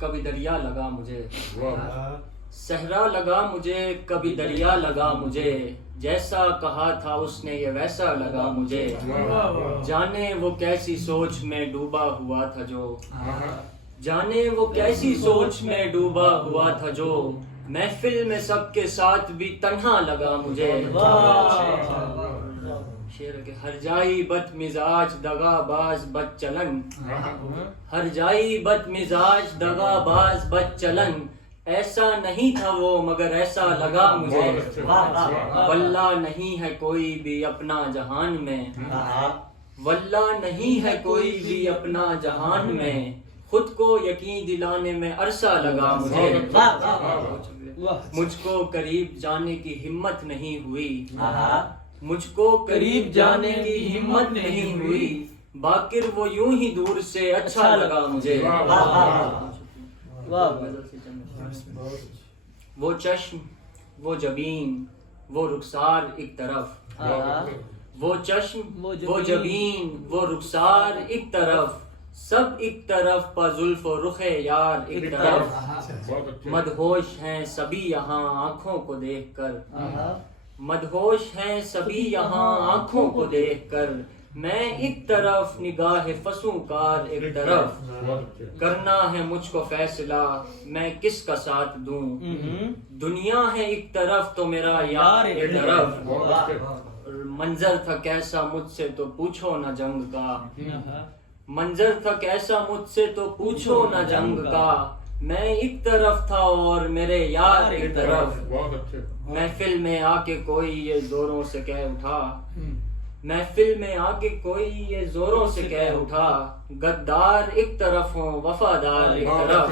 کبھی دریا لگا مجھے، صحرا لگا مجھے، کبھی دریا لگا مجھے، جیسا کہا تھا اس نے یہ ویسا لگا مجھے، جانے وہ کیسی سوچ میں ڈوبا ہوا تھا جو، جانے وہ کیسی سوچ میں ڈوبا ہوا تھا جو، محفل میں سب کے ساتھ بھی تنہا لگا مجھے، شعر کے ہر جائی بد مزاج دغا باز بد چلن، ہر جائی بد مزاج دغا باز بد چلن، ایسا نہیں تھا وہ مگر ایسا لگا مجھے، واللہ نہیں ہے کوئی بھی اپنا جہان میں، واللہ نہیں ہے کوئی بھی اپنا جہان میں، خود کو یقین دلانے میں عرصہ لگا مجھے، مجھ کو قریب جانے کی ہمت نہیں ہوئی، مجھ کو قریب جانے کی ہمت نہیں ہوئی، باقر وہ یوں ہی دور سے اچھا لگا مجھے، وہ چشم وہ جبین وہ رخسار ایک طرف، وہ چشم وہ جبین وہ رخسار ایک طرف، سب ایک طرف پا زلف و رخ یار ایک طرف، مدہوش ہیں سبھی یہاں آنکھوں کو دیکھ کر، مدہوش ہیں سبھی یہاں آنکھوں کو دیکھ کر، میں ایک طرف نگاہ فسوں کار ایک طرف، کرنا ہے مجھ کو فیصلہ میں کس کا ساتھ دوں، دنیا ہے ایک طرف تو میرا یار ایک طرف، منظر تھا کیسا مجھ سے تو پوچھو نہ جنگ کا، منظر تھا کیسا مجھ سے تو پوچھو نہ جنگ کا، میں ایک طرف تھا اور میرے یار ایک طرف، محفل میں آ کے کوئی یہ زوروں سے کہہ اٹھا، محفل میں آ کے کوئی یہ زوروں سے کہہ اٹھا، غدار ایک طرف ہوں وفادار ایک طرف،